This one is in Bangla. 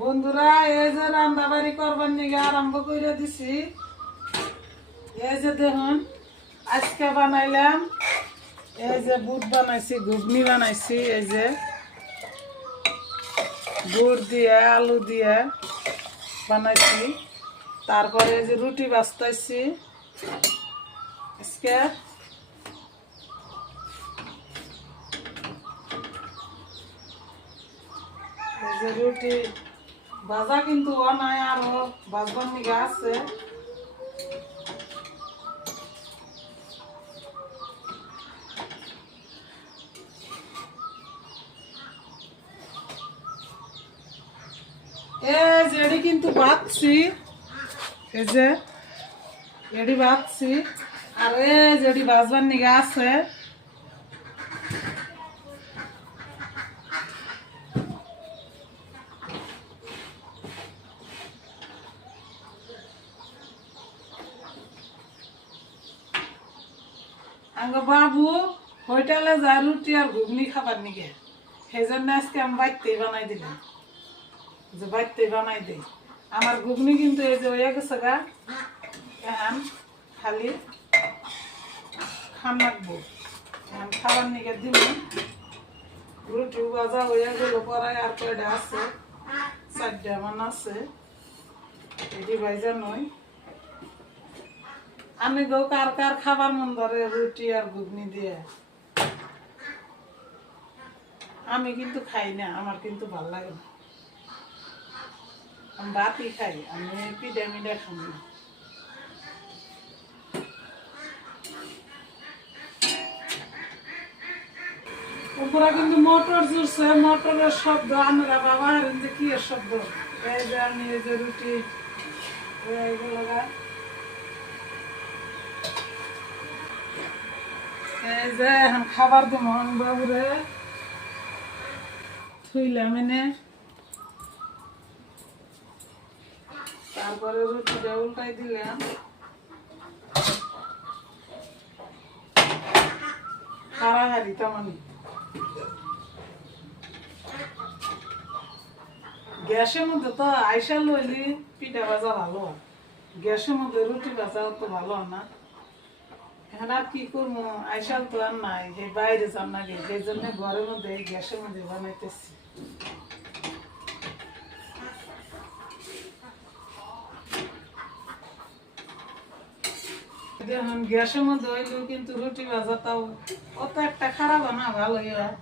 বন্ধুরা, এই যে রান্না বাড়ি করবার নিগে আরম্ভ করে দিছি। এই যে দেখুন, আজকে বানাইলাম এই যে বুট বানাইছি, ঘুগনি বানাইছি, এই যে গুড় দিয়ে আলু দিয়ে বানাইছি। তারপরে এই যে রুটি বাস্তাইছি আজকে। এই যে রুটি ভাজা কিন্তু নাই, আরো ভাজবার নিগে আছে। এই যে এডি কিন্তু বাঁধছি, এই যে এডি বাঁধছি, আর এই যে এডি ভাজবার নিগে আছে। বাবু হোটেলে যায় রুটি আর ঘুগনি খাবার নিগে, সেই জন্য আজকে আমি বাড়িতেই বানাই দিলাম, যে বাড়িতেই বানাই দিই। আমার ঘুগনি কিন্তু এই যে হয়ে গেছে গা, এখন খালি খান রাখবো, এখন খাবার নিগে দিব। রুটি ভাজা হয়ে গেল পরে আর কয়টা আছে, 4টা মান আছে, এটি ভাইজা নয়। আমি গো কার কার খাবার মন ধরে রুটি আর ঘুগনি দিয়ে, আমি কিন্তু খাই না, আমার কিন্তু ভাল লাগে না। আমি ভাতই খাই, আমি পিঠা মিঠা খাই না। উপরে কিন্তু মোটর জুড়ছে, মোটরের শব্দ। আমরা বাবা হারেন যে কি এর শব্দ। এই যে আমি এই যে রুটি এই যে এখন খাবার দিব বাবুরে, থুইলাম এনে। তারপরে রুটিটা উল্টাই দিলাম। হারাহারি তেমনই। গ্যাসের মধ্যে তো আইসা লইলি পিঠা ভাজা ভালো, গ্যাসের মধ্যে রুটি ভাজা তো ভালো না। এখন আর কি করবো, আইসাল তো আর নাই, যে বাইরে যান না, সেই জন্য ঘরের মধ্যে গ্যাসের মধ্যে বানাইতেছি। দেখুন গ্যাসের মধ্যে হইলেও কিন্তু রুটি ভাজাটাও অত একটা খারাপ না, ভালোই হয়।